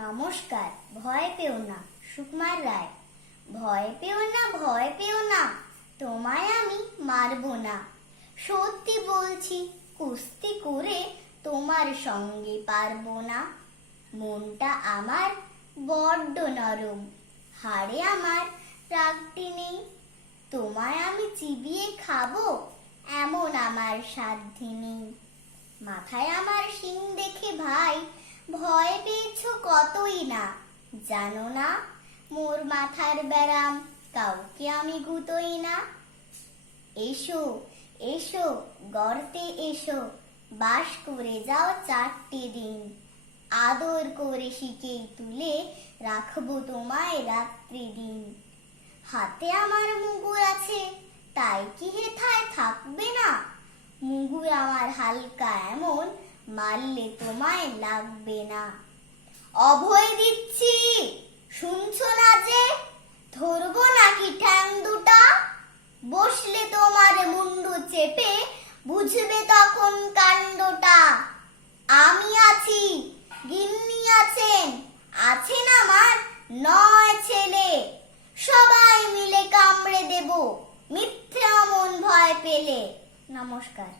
নমস্কার। ভয় পেও না, সুকুমার রায়। ভয় পেও না, ভয় পেও না, তোমায় আমি মারবো না। সত্যি বলছি, কুস্তি করে তোমার সঙ্গে পারবো না। মনটা আমার বড্ড নরম, হাড়ে আমার রাগটি নেই। তোমায় আমি চিবিয়ে খাবো, এমন আমার সাধ্যি নেই। মাথায় আমার শিং দেখে ভাই ভয় পেয়েছো কতই না। জানো না মোর মাথার ব্যারাম, কাউকে আমি গুতোই না। এসো এসো গর্তে এসো, বাস করে যাও 4টে দিন। আদর করে শিকেই তুলে রাখবো তোমায় রাত্রি দিন। হাতে আমার মুগুর আছে, তাই কি হেথায় থাকবে না? মুগুর আমার হালকা এমন, মারলে তোমায় লাগবে না। অভয় দিচ্ছি, শুনছো না যে? ধরবো নাকি ঠ্যাং দুটা? বসলে তোমার মুন্ডু চেপে, বুঝবে তখন কাণ্ডটা। আমি আছি, গিন্নি আছেন, আছেন আমার 9 ছেলে। সবাই মিলে কামড়ে দেব, মিথ্যে অমন ভয় পেলে। নমস্কার।